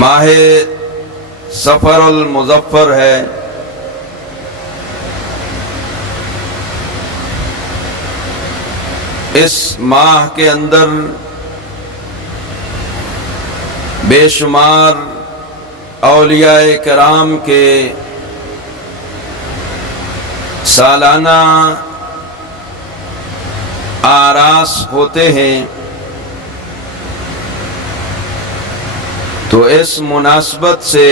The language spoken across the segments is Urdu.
ماہ سفر المظفر ہے۔ اس ماہ کے اندر بے شمار اولیاء کرام کے سالانہ آراس ہوتے ہیں، تو اس مناسبت سے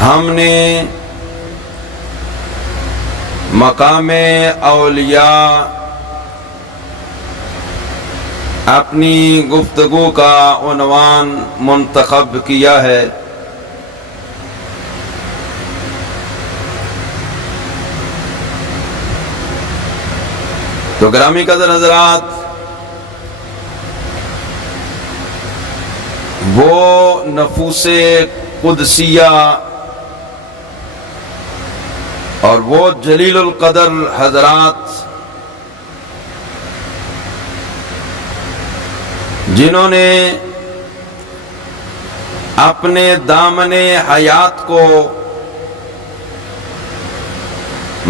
ہم نے مقام اولیاء اپنی گفتگو کا عنوان منتخب کیا ہے۔ تو گرامی قدر حضرات، وہ نفوس قدسیہ اور وہ جلیل القدر حضرات جنہوں نے اپنے دامن حیات کو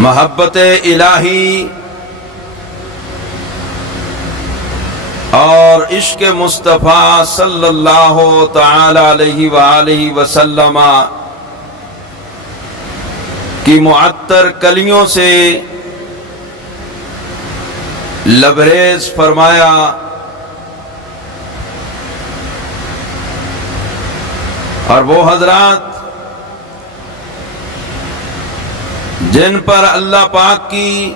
محبت الہی اور عشق مصطفیٰ صلی اللہ تعالی علیہ وآلہ وسلم کی معطر کلیوں سے لبریز فرمایا، اور وہ حضرات جن پر اللہ پاک کی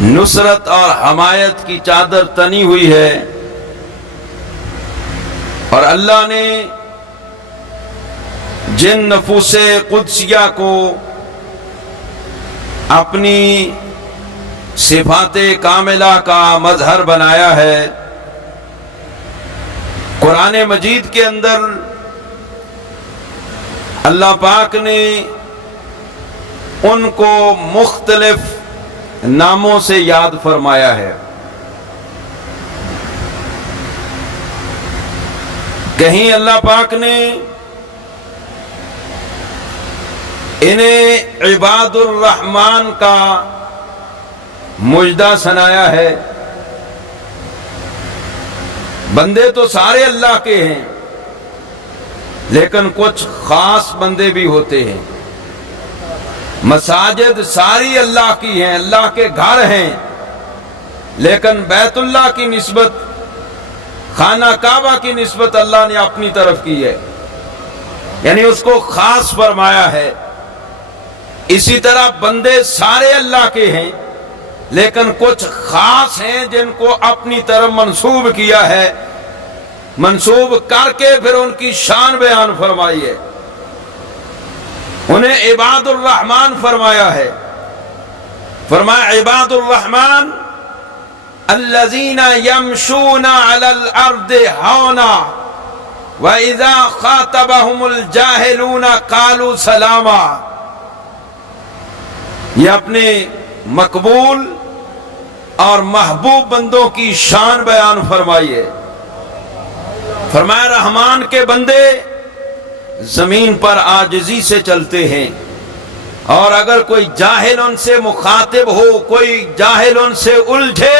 نصرت اور حمایت کی چادر تنی ہوئی ہے، اور اللہ نے جن نفوس قدسیہ کو اپنی صفات کاملہ کا مظہر بنایا ہے، قرآن مجید کے اندر اللہ پاک نے ان کو مختلف ناموں سے یاد فرمایا ہے۔ کہیں اللہ پاک نے انہیں عباد الرحمن کا مجدہ سنایا ہے۔ بندے تو سارے اللہ کے ہیں، لیکن کچھ خاص بندے بھی ہوتے ہیں۔ مساجد ساری اللہ کی ہیں، اللہ کے گھر ہیں، لیکن بیت اللہ کی نسبت، خانہ کعبہ کی نسبت اللہ نے اپنی طرف کی ہے، یعنی اس کو خاص فرمایا ہے۔ اسی طرح بندے سارے اللہ کے ہیں، لیکن کچھ خاص ہیں جن کو اپنی طرف منسوب کیا ہے، منسوب کر کے پھر ان کی شان بیان فرمائی ہے، انہیں عباد الرحمن فرمایا ہے۔ فرمایا عباد الرحمن الذین یمشون علی الارض ہونا واذا خاطبهم الجاہلون قالوا سلاما۔ یہ اپنے مقبول اور محبوب بندوں کی شان بیان فرمائی ہے۔ فرمایا رحمان کے بندے زمین پر عاجزی سے چلتے ہیں، اور اگر کوئی جاہل ان سے مخاطب ہو، کوئی جاہل ان سے الجھے،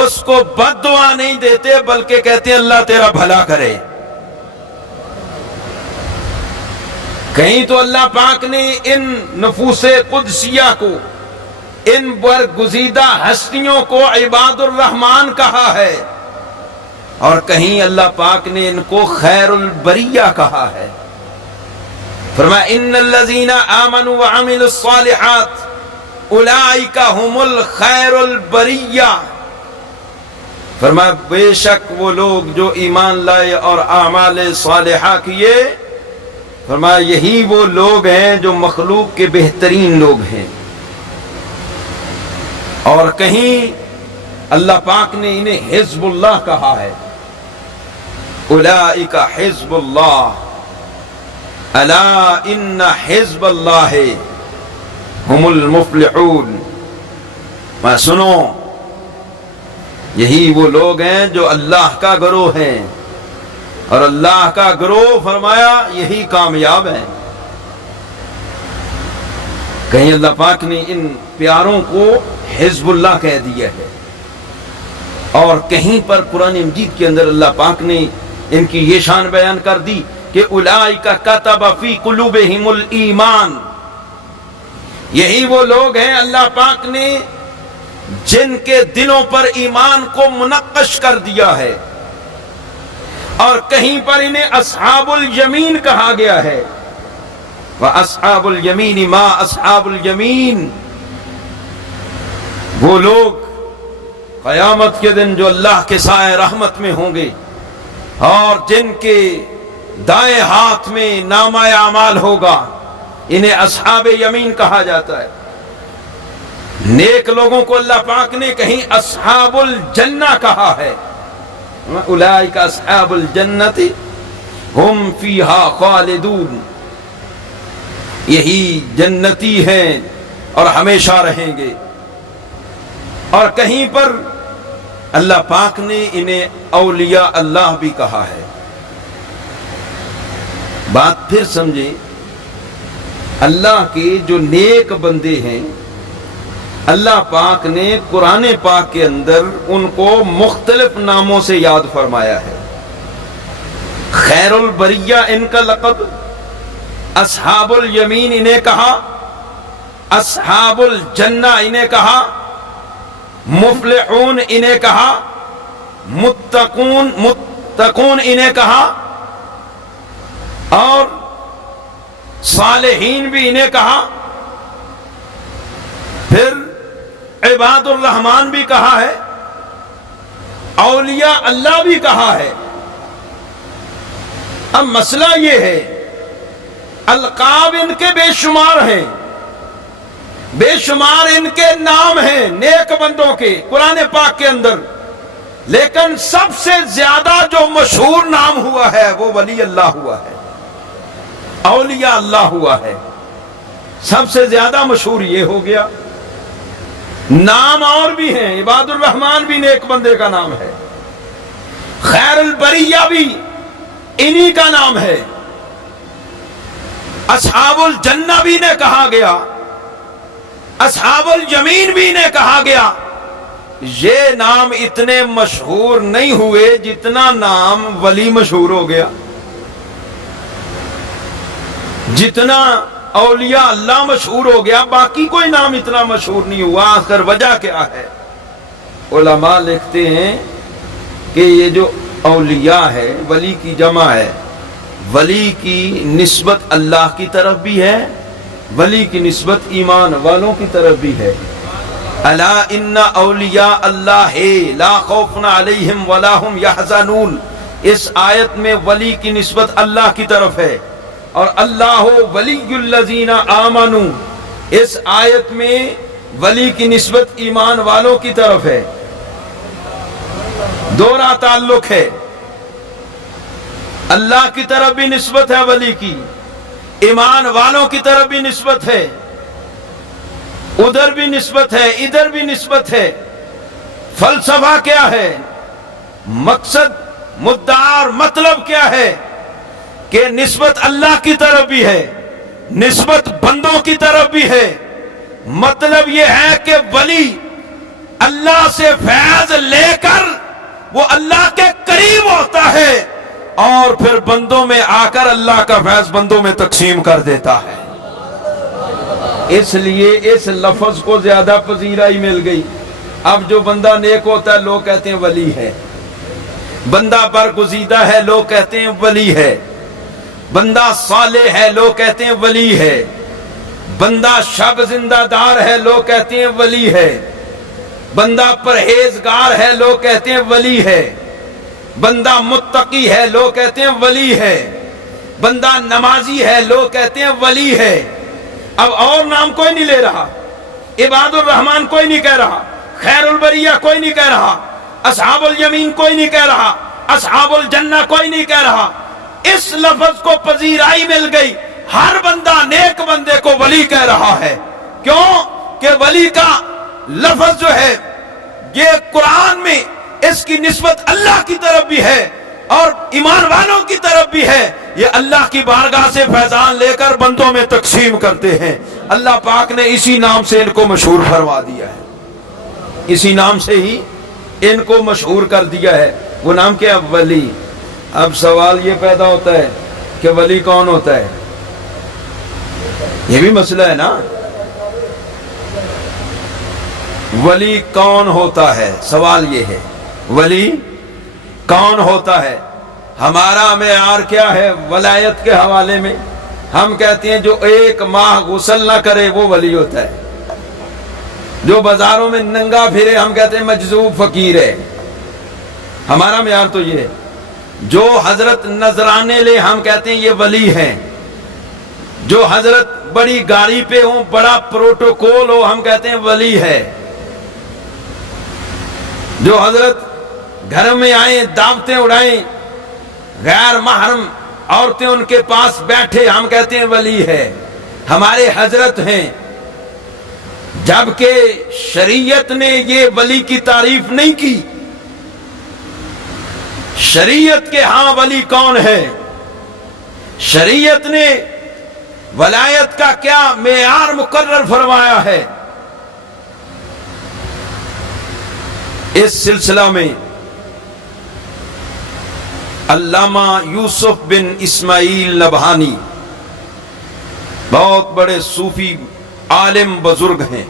اس کو بد دعا نہیں دیتے بلکہ کہتے ہیں اللہ تیرا بھلا کرے۔ کہیں تو اللہ پاک نے ان نفوس قدسیہ کو، ان برگزیدہ ہستیوں کو عباد الرحمن کہا ہے، اور کہیں اللہ پاک نے ان کو خیر البریہ کہا ہے۔ فرمایا ان الذین آمنوا وعملوا الصالحات اولئک هم الخیر البریہ۔ فرمایا بے شک وہ لوگ جو ایمان لائے اور اعمال صالحہ کیے، فرمایا یہی وہ لوگ ہیں جو مخلوق کے بہترین لوگ ہیں۔ اور کہیں اللہ پاک نے انہیں حزب اللہ کہا ہے، اولئک حزب اللہ الا ان حزب اللہ هم المفلحون۔ میں سنو، یہی وہ لوگ ہیں جو اللہ کا گروہ ہیں، اور اللہ کا گروہ فرمایا یہی کامیاب ہیں۔ کہیں اللہ پاک نے ان پیاروں کو حزب اللہ کہہ دیا ہے، اور کہیں پر قرآن مجید کے اندر اللہ پاک نے ان کی یہ شان بیان کر دی کہ اولئک کتب فی قلوبہم الایمان، یہی وہ لوگ ہیں اللہ پاک نے جن کے دلوں پر ایمان کو منقش کر دیا ہے، اور کہیں پر انہیں اصحاب الیمین کہا گیا ہے، وَأَصْحَابُ الْيَمِينِ مَا أَصْحَابُ الْيَمِينِ، وہ لوگ قیامت کے دن جو اللہ کے سائے رحمت میں ہوں گے، اور جن کے دائیں ہاتھ میں نامہ اعمال ہوگا، انہیں اصحاب یمین کہا جاتا ہے۔ نیک لوگوں کو اللہ پاک نے کہیں اصحاب الجنہ کہا ہے، اولئک اصحاب الجنۃ ہم فیہا خالدون، یہی جنتی ہیں اور ہمیشہ رہیں گے۔ اور کہیں پر اللہ پاک نے انہیں اولیاء اللہ بھی کہا ہے۔ بات پھر سمجھیں، اللہ کے جو نیک بندے ہیں اللہ پاک نے قرآن پاک کے اندر ان کو مختلف ناموں سے یاد فرمایا ہے۔ خیر البریہ ان کا لقب، اصحاب الیمین انہیں کہا، اصحاب الجنہ انہیں کہا، مفلحون انہیں کہا، متقون انہیں کہا، اور صالحین بھی انہیں کہا، پھر عباد الرحمن بھی کہا ہے، اولیاء اللہ بھی کہا ہے۔ اب مسئلہ یہ ہے، القاب ان کے بے شمار ہیں، بے شمار ان کے نام ہیں نیک بندوں کے قرآن پاک کے اندر، لیکن سب سے زیادہ جو مشہور نام ہوا ہے وہ ولی اللہ ہوا ہے، اولیاء اللہ ہوا ہے، سب سے زیادہ مشہور یہ ہو گیا۔ نام اور بھی ہیں، عباد الرحمن بھی نیک بندے کا نام ہے، خیر البریہ بھی انہی کا نام ہے، اصحاب الجنہ بھی نے کہا گیا، اصحاب الیمین بھی نے کہا گیا۔ یہ نام اتنے مشہور نہیں ہوئے جتنا نام ولی مشہور ہو گیا، جتنا اولیاء اللہ مشہور ہو گیا، باقی کوئی نام اتنا مشہور نہیں ہوا۔ آخر وجہ کیا ہے؟ علماء لکھتے ہیں کہ یہ جو اولیاء ہے ولی کی جمع ہے، ولی کی نسبت اللہ کی طرف بھی ہے، ولی کی نسبت ایمان والوں کی طرف بھی ہے۔ الا ان اولیاء اللہ لا خوف علیہم ولا هم یحزنون، اس آیت میں ولی کی نسبت اللہ کی طرف ہے، اور اللہ ولی الذین آمنوا، اس آیت میں ولی کی نسبت ایمان والوں کی طرف ہے، دوہرا تعلق ہے، اللہ کی طرف بھی نسبت ہے ولی کی، ایمان والوں کی طرف بھی نسبت ہے، ادھر بھی نسبت ہے ادھر بھی نسبت ہے۔ فلسفہ کیا ہے؟ مقصد مدعا اور مطلب کیا ہے؟ کہ نسبت اللہ کی طرف بھی ہے، نسبت بندوں کی طرف بھی ہے۔ مطلب یہ ہے کہ ولی اللہ سے فیض لے کر وہ اللہ کے قریب ہوتا ہے، اور پھر بندوں میں آ کر اللہ کا فیض بندوں میں تقسیم کر دیتا ہے۔ اس لیے اس لفظ کو زیادہ پذیرائی مل گئی۔ اب جو بندہ نیک ہوتا ہے لوگ کہتے ہیں ولی ہے، بندہ برگزیدہ ہے لوگ کہتے ہیں ولی ہے، بندہ صالح ہے لوگ کہتے ہیں ولی ہے، بندہ شب زندہ دار ہے لوگ کہتے ہیں ولی ہے، بندہ پرہیزگار ہے لوگ کہتے ہیں ولی ہے، بندہ متقی ہے لوگ کہتے ہیں ولی ہے، بندہ نمازی ہے لوگ کہتے ہیں ولی ہے۔ اب اور نام کوئی نہیں لے رہا، عباد الرحمن کوئی نہیں کہہ رہا، خیر البریہ کوئی نہیں کہہ رہا، اصحاب الیمین کوئی نہیں کہہ رہا، اصحاب الجنہ کوئی نہیں کہہ رہا۔ اس لفظ کو پذیرائی مل گئی، ہر بندہ نیک بندے کو ولی کہہ رہا ہے۔ کیوں کہ ولی کا لفظ جو ہے یہ قرآن میں اس کی نسبت اللہ کی طرف بھی ہے اور ایمان والوں کی طرف بھی ہے. یہ اللہ کی بارگاہ سے فیضان لے کر بندوں میں تقسیم کرتے ہیں. اللہ پاک نے اسی نام سے ان کو مشہور فرما دیا ہے, اسی نام سے ہی ان کو مشہور کر دیا ہے. وہ نام کیا؟ ولی. اب سوال یہ پیدا ہوتا ہے کہ ولی کون ہوتا ہے؟ یہ بھی مسئلہ ہے نا, ولی کون ہوتا ہے؟ سوال یہ ہے ولی کون ہوتا ہے. ہمارا معیار کیا ہے ولایت کے حوالے میں؟ ہم کہتے ہیں جو 1 ماہ غسل نہ کرے وہ ولی ہوتا ہے. جو بازاروں میں ننگا پھرے ہم کہتے ہیں مجذوب فقیر ہے. ہمارا معیار تو یہ ہے. جو حضرت نذرانے لے ہم کہتے ہیں یہ ولی ہیں. جو حضرت بڑی گاڑی پہ ہوں, بڑا پروٹوکول ہو, ہم کہتے ہیں ولی ہے. جو حضرت گھر میں آئیں, دعوتیں اڑائیں, غیر محرم عورتیں ان کے پاس بیٹھے, ہم کہتے ہیں ولی ہے. ہمارے حضرت ہیں. جبکہ شریعت نے یہ ولی کی تعریف نہیں کی. شریعت کے ہاں ولی کون ہے؟ شریعت نے ولایت کا کیا معیار مقرر فرمایا ہے؟ اس سلسلہ میں علامہ یوسف بن اسماعیل نبہانی بہت بڑے صوفی عالم بزرگ ہیں.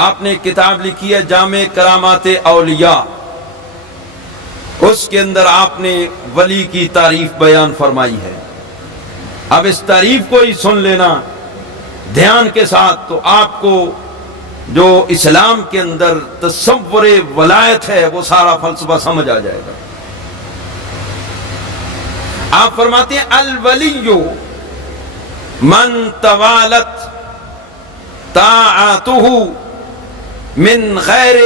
آپ نے کتاب لکھی ہے جامع کرامات اولیاء. اس کے اندر آپ نے ولی کی تعریف بیان فرمائی ہے. اب اس تعریف کو ہی سن لینا دھیان کے ساتھ, تو آپ کو جو اسلام کے اندر تصور ولایت ہے وہ سارا فلسفہ سمجھ آ جائے گا. آپ فرماتے ہیں الولی من توالت طاعتہ من غیر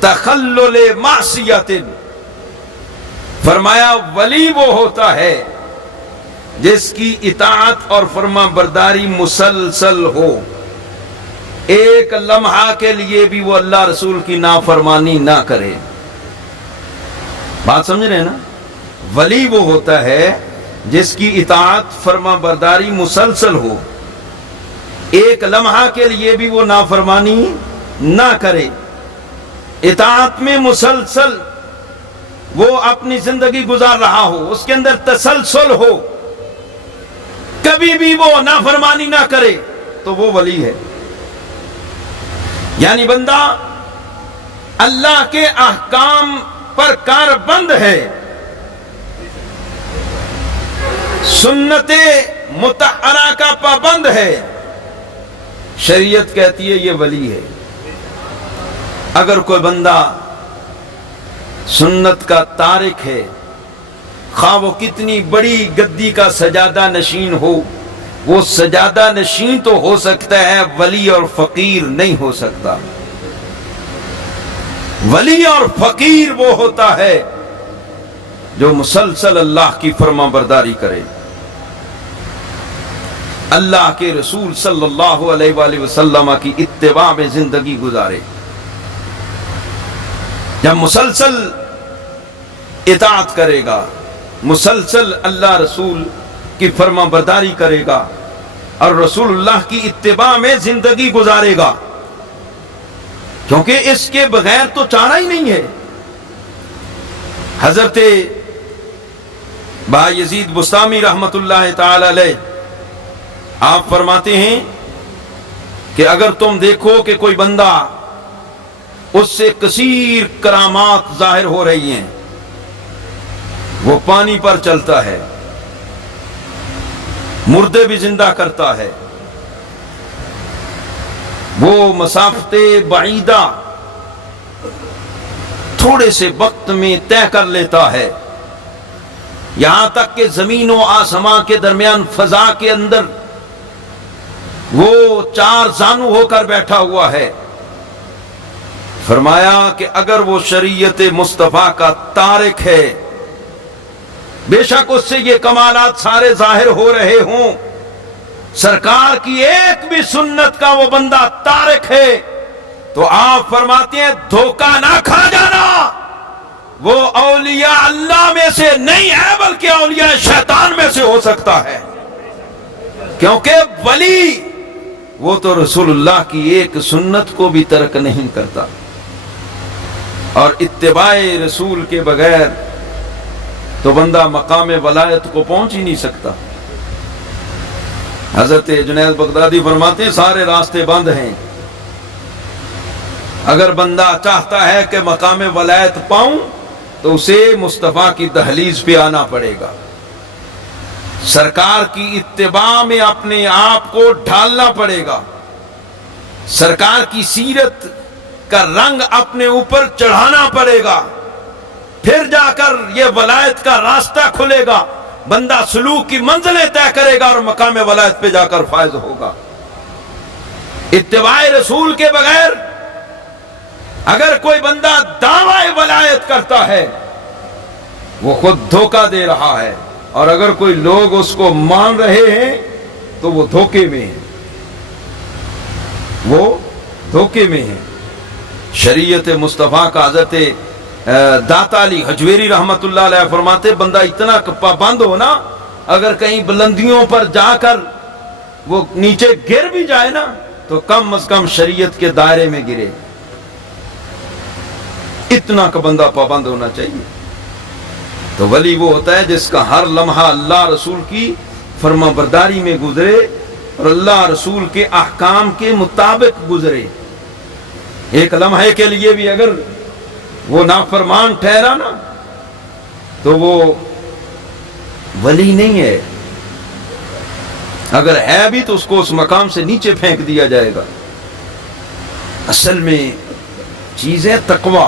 تخلل معصیت. فرمایا ولی وہ ہوتا ہے جس کی اطاعت اور فرما برداری مسلسل ہو, ایک لمحہ کے لیے بھی وہ اللہ رسول کی نافرمانی نہ کرے. بات سمجھ رہے ہیں نا؟ ولی وہ ہوتا ہے جس کی اطاعت فرما برداری مسلسل ہو, ایک لمحہ کے لیے بھی وہ نافرمانی نہ کرے. اطاعت میں مسلسل وہ اپنی زندگی گزار رہا ہو, اس کے اندر تسلسل ہو, کبھی بھی وہ نافرمانی نہ کرے, تو وہ ولی ہے. یعنی بندہ اللہ کے احکام پر کاربند ہے, سنت مطہرہ کا پابند ہے, شریعت کہتی ہے یہ ولی ہے. اگر کوئی بندہ سنت کا تارک ہے, خواہ وہ کتنی بڑی گدی کا سجادہ نشین ہو, وہ سجادہ نشین تو ہو سکتا ہے, ولی اور فقیر نہیں ہو سکتا. ولی اور فقیر وہ ہوتا ہے جو مسلسل اللہ کی فرما برداری کرے, اللہ کے رسول صلی اللہ علیہ وآلہ وسلم کی اتباع میں زندگی گزارے. جب مسلسل اطاعت کرے گا, مسلسل اللہ رسول کی فرما برداری کرے گا اور رسول اللہ کی اتباع میں زندگی گزارے گا, کیونکہ اس کے بغیر تو چارہ ہی نہیں ہے. حضرت بایزید بسطامی رحمت اللہ تعالی علیہ آپ فرماتے ہیں کہ اگر تم دیکھو کہ کوئی بندہ اس سے کثیر کرامات ظاہر ہو رہی ہیں, وہ پانی پر چلتا ہے, مردے بھی زندہ کرتا ہے, وہ مسافت بعیدہ تھوڑے سے وقت میں طے کر لیتا ہے, یہاں تک کہ زمین و آسمان کے درمیان فضا کے اندر وہ 4 زانو ہو کر بیٹھا ہوا ہے. فرمایا کہ اگر وہ شریعت مصطفیٰ کا تارک ہے, بے شک اس سے یہ کمالات سارے ظاہر ہو رہے ہوں, سرکار کی ایک بھی سنت کا وہ بندہ تارک ہے, تو آپ فرماتے ہیں دھوکہ نہ کھا جانا، وہ اولیاء اللہ میں سے نہیں ہے بلکہ اولیاء شیطان میں سے ہو سکتا ہے، کیونکہ ولی وہ تو رسول اللہ کی ایک سنت کو بھی ترک نہیں کرتا، اور اتباع رسول کے بغیر تو بندہ مقام ولایت کو پہنچ ہی نہیں سکتا۔ حضرت جنید بغدادی فرماتے ہیں سارے راستے بند ہیں، اگر بندہ چاہتا ہے کہ مقام ولایت پاؤں تو اسے مصطفیٰ کی دہلیز پہ آنا پڑے گا، سرکار کی اتباع میں اپنے آپ کو ڈھالنا پڑے گا، سرکار کی سیرت کا رنگ اپنے اوپر چڑھانا پڑے گا، پھر جا کر یہ ولایت کا راستہ کھلے گا، بندہ سلوک کی منزلیں طے کرے گا اور مقام ولایت پہ جا کر فائز ہوگا۔ اتباع رسول کے بغیر اگر کوئی بندہ دعوی ولایت کرتا ہے وہ خود دھوکہ دے رہا ہے، اور اگر کوئی لوگ اس کو مان رہے ہیں تو وہ دھوکے میں ہیں، وہ دھوکے میں ہیں۔ شریعت مصطفیٰ کا حضرت داتا علی حجویری رحمت اللہ علیہ فرماتے بندہ اتنا پابند ہو نا، اگر کہیں بلندیوں پر جا کر وہ نیچے گر بھی جائے نا تو کم از کم شریعت کے دائرے میں گرے، اتنا کا بندہ پابند ہونا چاہیے۔ تو ولی وہ ہوتا ہے جس کا ہر لمحہ اللہ رسول کی فرما برداری میں گزرے اور اللہ رسول کے احکام کے مطابق گزرے۔ ایک لمحے کے لیے بھی اگر وہ نافرمان ٹھہرا نا تو وہ ولی نہیں ہے، اگر ہے بھی تو اس کو اس مقام سے نیچے پھینک دیا جائے گا۔ اصل میں چیز ہے تقوی،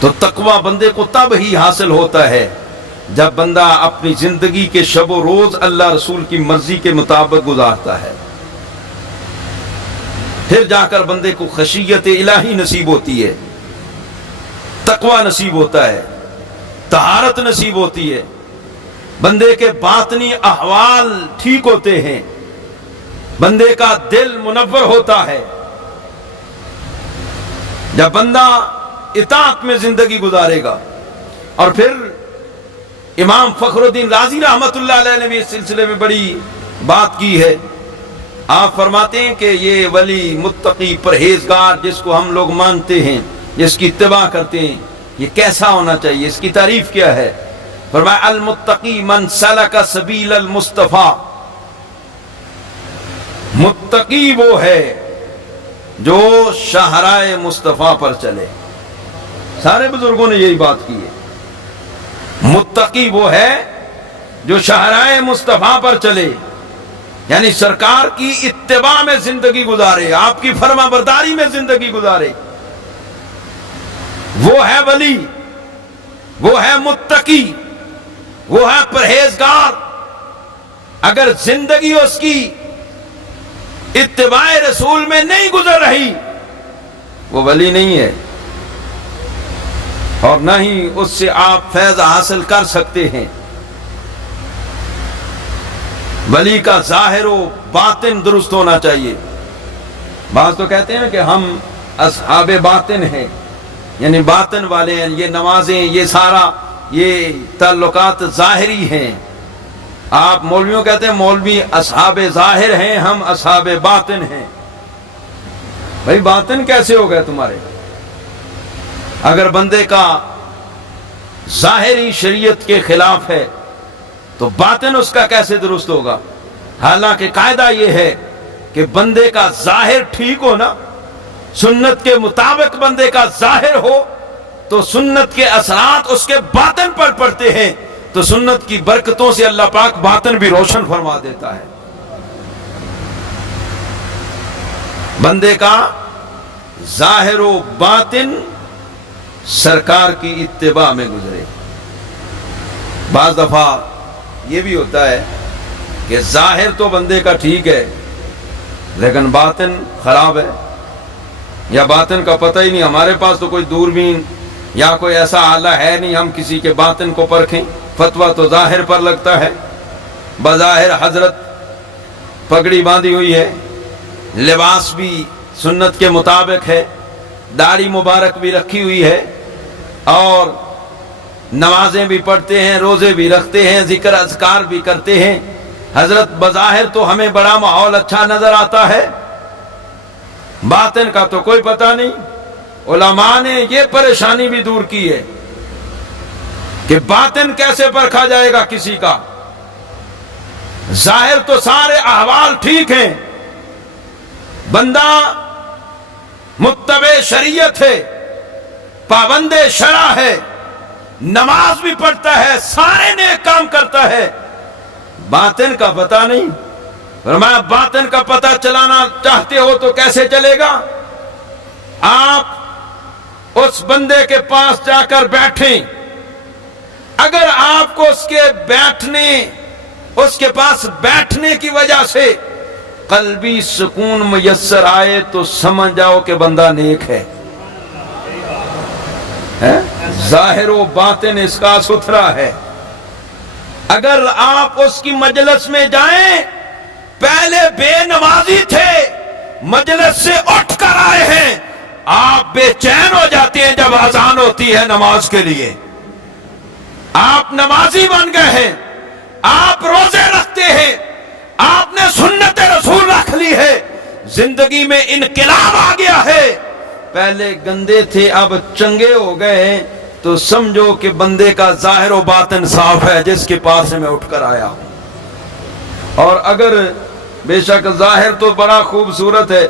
تو تقوی بندے کو تب ہی حاصل ہوتا ہے جب بندہ اپنی زندگی کے شب و روز اللہ رسول کی مرضی کے مطابق گزارتا ہے، پھر جا کر بندے کو خشیت الہی نصیب ہوتی ہے، تقوی نصیب ہوتا ہے، طہارت نصیب ہوتی ہے، بندے کے باطنی احوال ٹھیک ہوتے ہیں، بندے کا دل منور ہوتا ہے۔ جب بندہ اطاعت میں زندگی گزارے گا، اور پھر امام فخر الدین رازی رحمت اللہ علیہ نے بھی اس سلسلے میں بڑی بات کی ہے۔ آپ فرماتے ہیں کہ یہ ولی متقی پرہیزگار جس کو ہم لوگ مانتے ہیں، جس کی اتباع کرتے ہیں، یہ کیسا ہونا چاہیے، اس کی تعریف کیا ہے؟ فرمایا المتقی من سلک سبیل المصطفیٰ، متقی وہ ہے جو شاہراہ مصطفیٰ پر چلے۔ سارے بزرگوں نے یہی بات کی ہے، متقی وہ ہے جو شاہراہ مصطفیٰ پر چلے، یعنی سرکار کی اتباع میں زندگی گزارے، آپ کی فرما برداری میں زندگی گزارے، وہ ہے ولی، وہ ہے متقی، وہ ہے پرہیزگار۔ اگر زندگی اس کی اتباع رسول میں نہیں گزر رہی وہ ولی نہیں ہے، اور نہ ہی اس سے آپ فیض حاصل کر سکتے ہیں۔ ولی کا ظاہر و باطن درست ہونا چاہیے۔ بعض تو کہتے ہیں کہ ہم اصحاب باطن ہیں، یعنی باطن والے ہیں، یہ نمازیں، یہ سارا یہ تعلقات ظاہری ہیں۔ آپ مولویوں کہتے ہیں مولوی اصحاب ظاہر ہیں، ہم اصحاب باطن ہیں۔ بھائی باطن کیسے ہو گئے تمہارے؟ اگر بندے کا ظاہری شریعت کے خلاف ہے تو باطن اس کا کیسے درست ہوگا؟ حالانکہ قاعدہ یہ ہے کہ بندے کا ظاہر ٹھیک ہو نا، سنت کے مطابق بندے کا ظاہر ہو تو سنت کے اثرات اس کے باطن پر پڑتے ہیں، تو سنت کی برکتوں سے اللہ پاک باطن بھی روشن فرما دیتا ہے۔ بندے کا ظاہر و باطن سرکار کی اتباع میں گزرے۔ بعض دفعہ یہ بھی ہوتا ہے کہ ظاہر تو بندے کا ٹھیک ہے لیکن باطن خراب ہے، یا باطن کا پتہ ہی نہیں، ہمارے پاس تو کوئی دوربین یا کوئی ایسا آلہ ہے نہیں ہم کسی کے باطن کو پرکھیں، فتویٰ تو ظاہر پر لگتا ہے۔ بظاہر حضرت پگڑی باندھی ہوئی ہے، لباس بھی سنت کے مطابق ہے، داڑھی مبارک بھی رکھی ہوئی ہے اور نمازیں بھی پڑھتے ہیں، روزے بھی رکھتے ہیں، ذکر اذکار بھی کرتے ہیں۔ حضرت بظاہر تو ہمیں بڑا ماحول اچھا نظر آتا ہے، باطن کا تو کوئی پتہ نہیں۔ علماء نے یہ پریشانی بھی دور کی ہے کہ باطن کیسے پرکھا جائے گا کسی کا۔ ظاہر تو سارے احوال ٹھیک ہیں، بندہ متبع شریعت ہے، پابند شرع ہے، نماز بھی پڑھتا ہے، سارے نیک کام کرتا ہے، باطن کا پتہ نہیں۔ فرمایا باطن کا پتہ چلانا چاہتے ہو تو کیسے چلے گا؟ آپ اس بندے کے پاس جا کر بیٹھیں، اگر آپ کو اس کے پاس بیٹھنے کی وجہ سے قلبی سکون میسر آئے تو سمجھ جاؤ کہ بندہ نیک ہے۔ ظاہر و باطن اس کا ستھرا ہے۔ اگر آپ اس کی مجلس میں جائیں، پہلے بے نمازی تھے، مجلس سے اٹھ کر آئے ہیں، آپ بے چین ہو جاتے ہیں جب اذان ہوتی ہے نماز کے لیے۔ آپ نمازی بن گئے ہیں، آپ روزے رکھتے ہیں، آپ نے سنت رسول رکھ لی ہے، زندگی میں انقلاب آ گیا ہے۔ پہلے گندے تھے اب چنگے ہو گئے ہیں تو سمجھو کہ بندے کا ظاہر و باطن صاف ہے جس کے پاس سے میں اٹھ کر آیا ہوں۔ اور اگر بے شک ظاہر تو بڑا خوبصورت ہے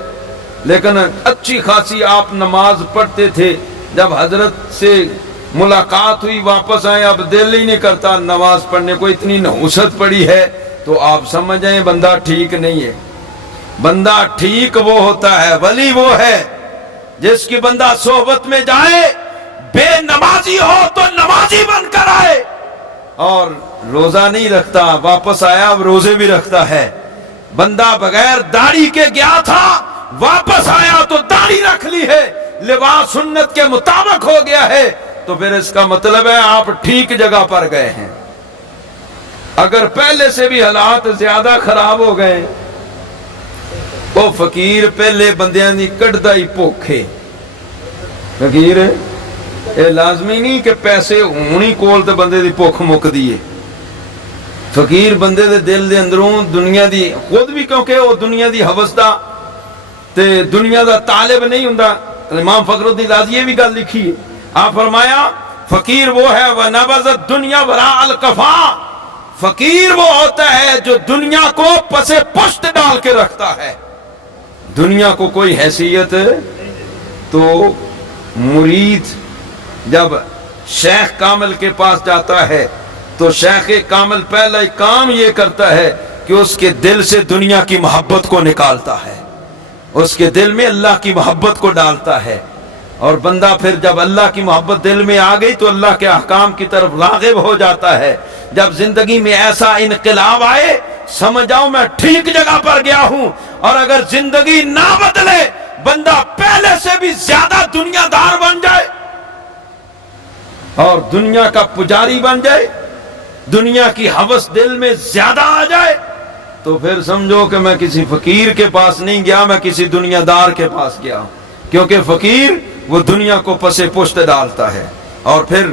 لیکن اچھی خاصی آپ نماز پڑھتے تھے، جب حضرت سے ملاقات ہوئی واپس آئے اب دل ہی نہیں کرتا نماز پڑھنے کو، اتنی نحوست پڑی ہے، تو آپ سمجھ جائیں بندہ ٹھیک نہیں ہے۔ بندہ ٹھیک وہ ہوتا ہے، ولی وہ ہے جس کی بندہ صحبت میں جائے، بے نمازی ہو تو نمازی بن کر آئے، اور روزہ نہیں رکھتا واپس آیا اب روزے بھی رکھتا ہے۔ بندہ بغیر داڑھی کے گیا تھا، واپس آیا تو داڑھی رکھ لی ہے، لباس سنت کے مطابق ہو گیا ہے، تو پھر اس کا مطلب ہے آپ ٹھیک جگہ پر گئے ہیں۔ اگر پہلے سے بھی حالات زیادہ خراب ہو گئے، وہ فقیر پہلے بندیاں دی کٹدا ہی پوکھے۔ فقیر اے لازمی نہیں کہ پیسے ہونی کول تے بندے دی بھوک مک دیے۔ فقیر بندے دے دل دے اندروں دنیا دی خود بھی، کیونکہ وہ دنیا دی ہوسدا تے دنیا دا طالب نہیں ہوندا۔ امام فخر الدین رازی یہ بھی گل لکھی ہے، آپ فرمایا فقیر وہ ہے وَنَبَذَ الدُّنْيَا وَرَاءَ الْكَفَا، فقیر وہ ہوتا ہے جو دنیا کو پسے پشت ڈال کے رکھتا ہے، دنیا کو کوئی حیثیت۔ تو مرید جب شیخ کامل کے پاس جاتا ہے تو شیخ کامل پہلا ہی کام یہ کرتا ہے کہ اس کے دل سے دنیا کی محبت کو نکالتا ہے، اس کے دل میں اللہ کی محبت کو ڈالتا ہے، اور بندہ پھر جب اللہ کی محبت دل میں آ گئی تو اللہ کے احکام کی طرف راغب ہو جاتا ہے۔ جب زندگی میں ایسا انقلاب آئے سمجھ جاؤ میں ٹھیک جگہ پر گیا ہوں، اور اگر زندگی نہ بدلے بندہ پہلے سے بھی زیادہ دنیا دار بن جائے اور دنیا کا پجاری بن جائے، دنیا کی ہوس دل میں زیادہ آ جائے، تو پھر سمجھو کہ میں کسی فقیر کے پاس نہیں گیا، میں کسی دنیا دار کے پاس گیا ہوں، کیونکہ فقیر وہ دنیا کو پسے پشت ڈالتا ہے۔ اور پھر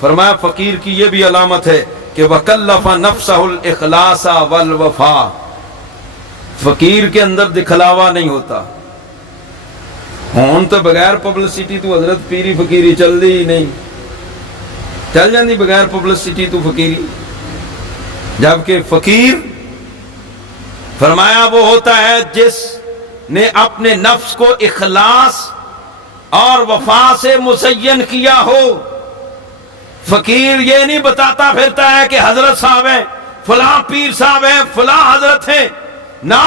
فرمایا فقیر کی یہ بھی علامت ہے کہ وَكَلَّفَ نَفْسَهُ الْإِخْلَاصَ وَالْوَفَاءَ، فقیر کے اندر دکھلاوا نہیں ہوتا۔ ہون تو بغیر پبلسٹی تو حضرت پیری فقیری چل دی ہی نہیں، چل جاندی بغیر پبلسٹی تو فقیری، جبکہ فقیر فرمایا وہ ہوتا ہے جس نے اپنے نفس کو اخلاص اور وفا سے مزین کیا ہو۔ فقیر یہ نہیں بتاتا پھرتا ہے کہ حضرت صاحب ہیں، فلاں پیر صاحب ہیں، فلاں حضرت ہیں، نہ،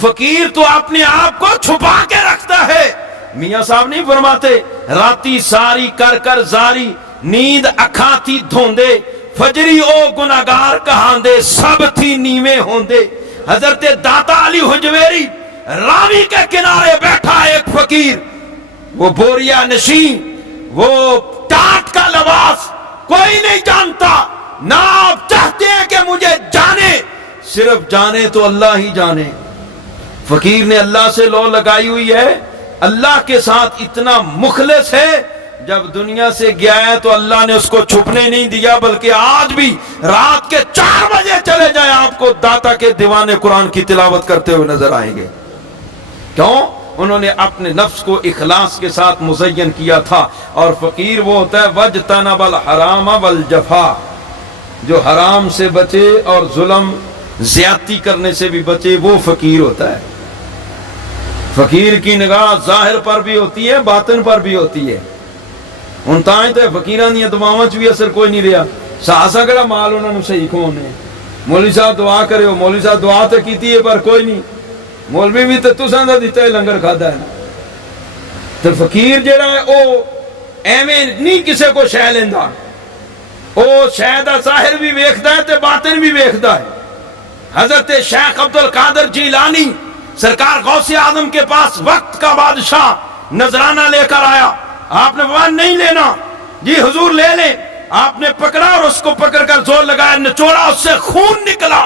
فقیر تو اپنے آپ کو چھپا کے رکھتا ہے۔ میاں صاحب نہیں فرماتے راتی ساری کر کر زاری، نیند اکھاں تھی دھوندے، فجری او گناہگار کہاندے، سب تھی نیویں ہوندے۔ حضرت داتا علی حجویری راوی کے کنارے بیٹھا ایک فقیر، وہ بوریا نشین، وہ ٹاٹ کا لباس، کوئی نہیں جانتا، نہ آپ چاہتے ہیں کہ مجھے جانے، صرف جانے تو اللہ ہی جانے۔ فقیر نے اللہ سے لو لگائی ہوئی ہے، اللہ کے ساتھ اتنا مخلص ہے، جب دنیا سے گیا ہے تو اللہ نے اس کو چھپنے نہیں دیا، بلکہ آج بھی رات کے 4 بجے چلے جائیں آپ کو داتا کے دیوانے قرآن کی تلاوت کرتے ہوئے نظر آئیں گے۔ کیوں؟ انہوں نے اپنے نفس کو اخلاص کے ساتھ مزین کیا تھا۔ اور فقیر وہ ہوتا ہے وَاجْتَنَبَ الْحَرَامَ وَالْجَفَا، جو حرام سے بچے اور ظلم زیادتی کرنے سے بھی بچے، وہ فقیر ہوتا ہے۔ فقیر کی نگاہ ظاہر پر بھی ہوتی ہے، باطن پر بھی ہوتی ہے۔ ان تائیں تو فقیران دیا دعاواں بھی اثر کوئی نہیں رہا، ساسا کڑا مال انہوں نے صحیح کھونے، مولوی صاحب دعا کرے ہو، مولوی صاحب دعا تو کیتی ہے پر کوئی نہیں، مولوی بھی تو تساں دا دیتا ہے لنگر کھادا ہے نا۔ تو فقیر جڑا ہے او ایویں نہیں کسے کو شے لیندا، او شے دا ظاہر بھی ویکھدا ہے تے باطن بھی ویکھدا ہے۔ حضرت شیخ عبد القادر جیلانی سرکار غوث اعظم کے پاس وقت کا بادشاہ نذرانہ لے کر آیا، آپ نے فرمایا نہیں لینا، جی حضور لے لیں۔ آپ نے پکڑا اور اس کو پکڑ کر زور لگایا، نچوڑا، اس سے خون نکلا۔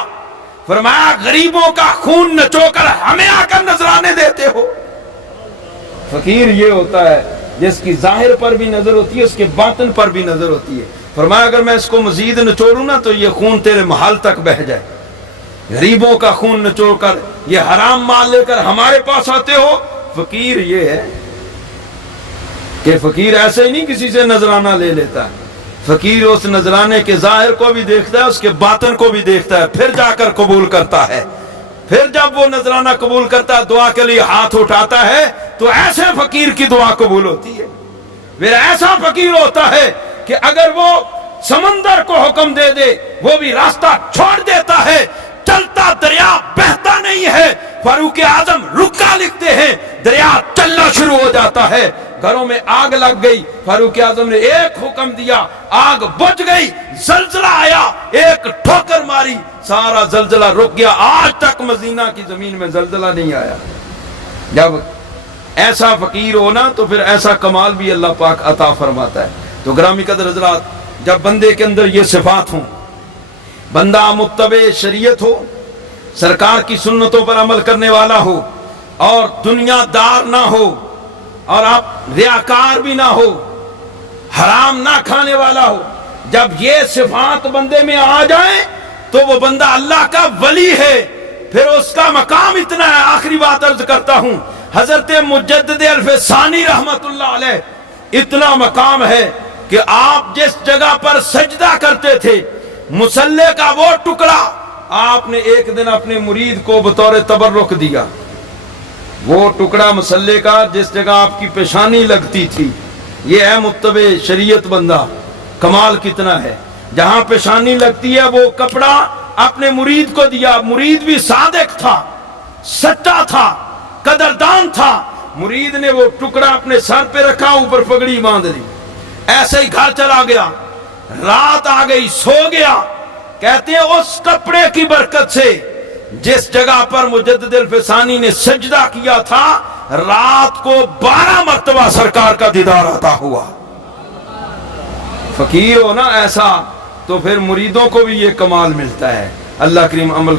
فرمایا غریبوں کا خون نچو کر ہمیں آ کر نذرانے دیتے ہو۔ فقیر یہ ہوتا ہے جس کی ظاہر پر بھی نظر ہوتی ہے، اس کے باطن پر بھی نظر ہوتی ہے۔ فرمایا اگر میں اس کو مزید نچوڑوں نا تو یہ خون تیرے محل تک بہہ جائے۔ غریبوں کا خون نچوڑ کر یہ حرام مال لے کر ہمارے پاس آتے ہو۔ فقیر یہ ہے کہ فقیر ایسے ہی نہیں کسی سے نذرانہ لے لیتا، فقیر اس نذرانے کے ظاہر کو بھی دیکھتا ہے، اس کے باطن کو بھی دیکھتا ہے، پھر جا کر قبول کرتا ہے۔ پھر جب وہ نذرانہ قبول کرتا ہے، دعا کے لیے ہاتھ اٹھاتا ہے تو ایسے فقیر کی دعا قبول ہوتی ہے۔ پھر ایسا فقیر ہوتا ہے کہ اگر وہ سمندر کو حکم دے دے وہ بھی راستہ چھوڑ دیتا ہے، چلتا دریا بہتا نہیں ہے، فاروق اعظم رکا لکھتے ہیں، دریا چلنا شروع ہو جاتا ہے۔ گھروں میں آگ لگ گئی، فاروق اعظم نے ایک حکم دیا، آگ بجھ گئی، زلزلہ آیا، ایک ٹھوکر ماری، سارا زلزلہ رک گیا۔ آج تک مدینہ کی زمین میں زلزلہ نہیں آیا۔ جب ایسا فقیر ہونا تو پھر ایسا کمال بھی اللہ پاک عطا فرماتا ہے۔ تو گرامی قدر حضرات، جب بندے کے اندر یہ صفات ہوں، بندہ متبع شریعت ہو، سرکار کی سنتوں پر عمل کرنے والا ہو، اور دنیا دار نہ ہو، اور آپ ریاکار بھی نہ ہو، حرام نہ کھانے والا ہو، جب یہ صفات بندے میں آ جائیں تو وہ بندہ اللہ کا ولی ہے۔ پھر اس کا مقام اتنا ہے، آخری بات عرض کرتا ہوں، حضرت مجدد الفسانی رحمت اللہ علیہ اتنا مقام ہے کہ آپ جس جگہ پر سجدہ کرتے تھے، مصلی کا وہ ٹکڑا آپ نے ایک دن اپنے مرید کو بطور تبرک دیا۔ وہ ٹکڑا مصلی کا جس جگہ آپ کی پیشانی لگتی تھی، یہ ہے متبع شریعت بندہ، کمال کتنا ہے۔ جہاں پیشانی لگتی ہے وہ کپڑا اپنے مرید کو دیا، مرید بھی صادق تھا، سچا تھا، قدردان تھا، مرید نے وہ ٹکڑا اپنے سر پہ رکھا، اوپر پگڑی باندھ دی، ایسے ہی گھر چلا گیا، رات آ گئی، سو گیا۔ کہتے ہیں اس کپڑے کی برکت سے جس جگہ پر مجدد الفسانی نے سجدہ کیا تھا، رات کو 12 مرتبہ سرکار کا دیدار عطا ہوا۔ فقیر ہو نا ایسا تو پھر مریدوں کو بھی یہ کمال ملتا ہے۔ اللہ کریم عمل